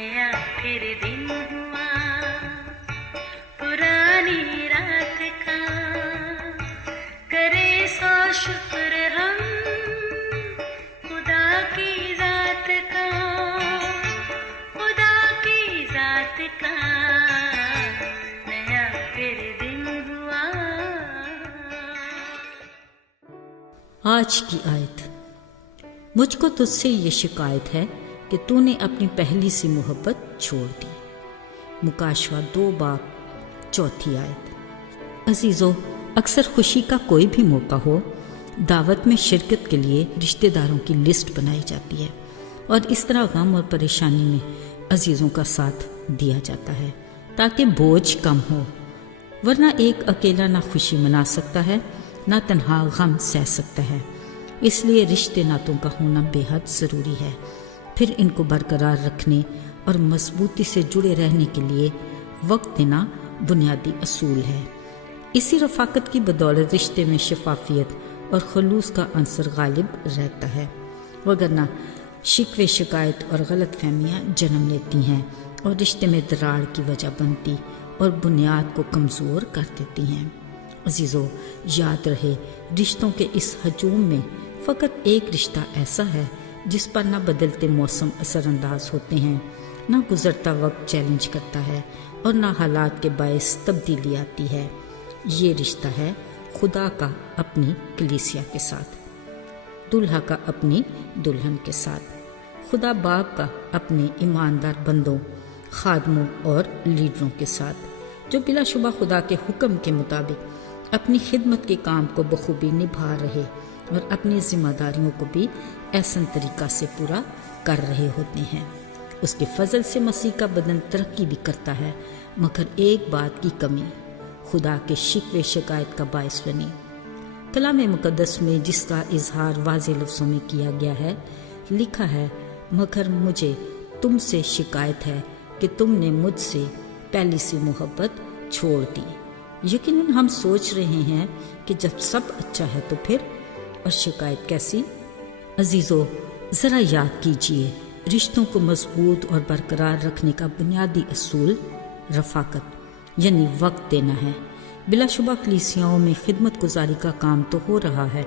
नया फिर दिन हुआ पुरानी रात का, करे सौ शुक्र हम खुदा की जात का, खुदा की जात का नया फिर दिन हुआ। आज की आयत। मुझको तुझसे ये शिकायत है कि तूने अपनी पहली सी मोहब्बत छोड़ दी। मुकाशवा 2 बाब 4 आयत। अजीज़ों, अक्सर खुशी का कोई भी मौका हो, दावत में शिरकत के लिए रिश्तेदारों की लिस्ट बनाई जाती है और इस तरह गम और परेशानी में अजीज़ों का साथ दिया जाता है ताकि बोझ कम हो, वरना एक अकेला ना खुशी मना सकता है ना तन्हा गम सह सकता है। इसलिए रिश्ते नातों का होना बेहद ज़रूरी है। फिर इनको बरकरार रखने और मजबूती से जुड़े रहने के लिए वक्त देना बुनियादी असूल है। इसी रफ़ाकत की बदौलत रिश्ते में शफाफियत और खलूस का अंसर गालिब रहता है, वगरना शिकवे शिकायत और गलत फहमियाँ जन्म लेती हैं और रिश्ते में दरार की वजह बनती और बुनियाद को कमज़ोर कर देती हैं। अजीज़ों, याद रहे, रिश्तों के इस हजूम में फ़कत एक रिश्ता ऐसा है जिस पर ना बदलते मौसम असरअंदाज होते हैं, ना गुज़रता वक्त चैलेंज करता है और ना हालात के बायस तब्दीली आती है। ये रिश्ता है खुदा का अपनी कलीसिया के साथ, दुल्हा का अपनी दुल्हन के साथ, खुदा बाप का अपने ईमानदार बंदों, खादमों और लीडरों के साथ, जो बिलाशुबा खुदा के हुक्म के मुताबिक अपनी खिदमत के काम को बखूबी निभा रहे और अपनी जिम्मेदारियों को भी ऐसा तरीक़ा से पूरा कर रहे होते हैं। उसके फजल से मसीह का बदन तरक्की भी करता है, मगर एक बात की कमी खुदा के शिकवे शिकायत का बायस बनी। कलाम मुकद्दस में जिसका इजहार वाज़े लफ्ज़ों में किया गया है, लिखा है, मगर मुझे तुमसे शिकायत है कि तुमने मुझसे पहली सी मोहब्बत छोड़ दी। यकीनन हम सोच रहे हैं कि जब सब अच्छा है तो फिर और शिकायत कैसी। अजीज़ों, ज़रा याद कीजिए, रिश्तों को मजबूत और बरकरार रखने का बुनियादी असूल रफ़ाकत यानी वक्त देना है। बिलाशुबा कलीसियाओं में खिदमत गुजारी का काम तो हो रहा है,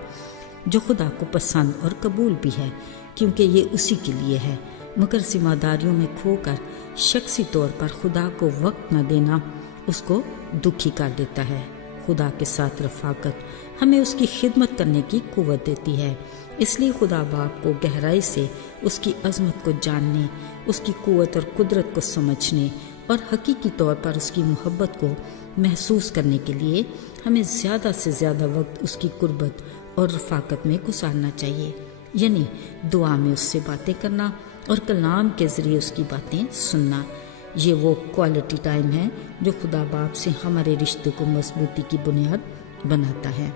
जो खुदा को पसंद और कबूल भी है, क्योंकि ये उसी के लिए है, मगर जिम्मेदारियों में खोकर शख्सी तौर पर खुदा को वक्त न देना उसको दुखी कर देता है। खुदा के साथ रफ़ाकत हमें उसकी खिदमत करने की कुव्वत देती है। इसलिए खुदा बाप को गहराई से उसकी अज़मत को जानने, उसकी कुव्वत और कुदरत को समझने और हकीकी तौर पर उसकी मोहब्बत को महसूस करने के लिए हमें ज़्यादा से ज़्यादा वक्त उसकी कुर्बत और रफ़ाकत में गुजारना चाहिए, यानी दुआ में उससे बातें करना और कलाम के ज़रिए उसकी बातें सुनना। ये वो क्वालिटी टाइम है जो खुदा बाप से हमारे रिश्ते को मजबूती की बुनियाद बनाता है।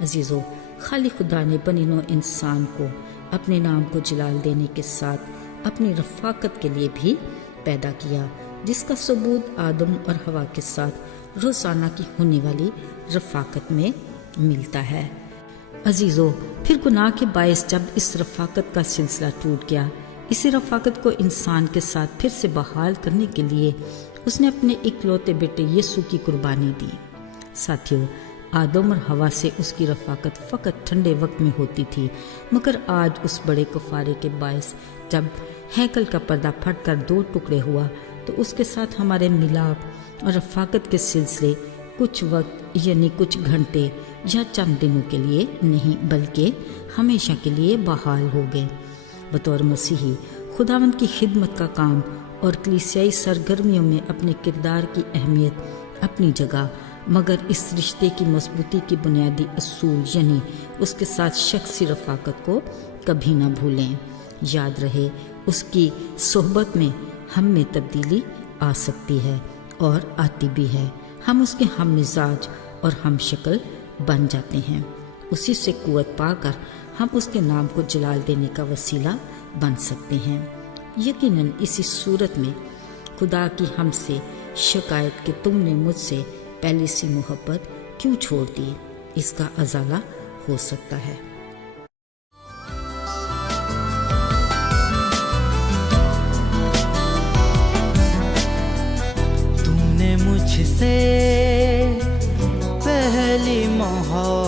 अजीज़ों, खाली खुदा ने बनी नौ इंसान को अपने नाम को जलाल देने के साथ अपनी रफ़ाकत के लिए भी पैदा किया, जिसका सबूत आदम और हवा के साथ रोज़ाना की होने वाली रफ़ाकत में मिलता है। अजीज़ों, फिर गुनाह के बायस जब इस रफ़ाकत का सिलसिला टूट गया, इसी रफ़ाकत को इंसान के साथ फिर से बहाल करने के लिए उसने अपने इकलौते बेटे यीशु की कुर्बानी दी। साथियों, आदम और हवा से उसकी रफ़ाकत फ़कत ठंडे वक्त में होती थी, मगर आज उस बड़े कफ़ारे के बायस जब हैकल का पर्दा फटकर 2 टुकड़े हुआ, तो उसके साथ हमारे मिलाप और रफ़ाकत के सिलसिले कुछ वक्त यानी कुछ घंटे या चंद दिनों के लिए नहीं, बल्कि हमेशा के लिए बहाल हो गए। बतौर मसीही खुदावंद की खिदमत का काम और कलीसियाई सरगर्मियों में अपने किरदार की अहमियत अपनी जगह, मगर इस रिश्ते की मजबूती की बुनियादी असूल यानी उसके साथ शख्सी रफ़ाकत को कभी ना भूलें। याद रहे, उसकी सोहबत में हम में तब्दीली आ सकती है और आती भी है। हम उसके हम मिजाज और हम शक्ल बन जाते हैं। उसी से कुव्वत पाकर हम उसके नाम को जलाल देने का वसीला बन सकते हैं। यकीनन इसी सूरत में खुदा की हमसे शिकायत कि तुमने मुझसे पहली सी मोहब्बत क्यों छोड़ दी, इसका अजाला हो सकता है। سے پہلی محبت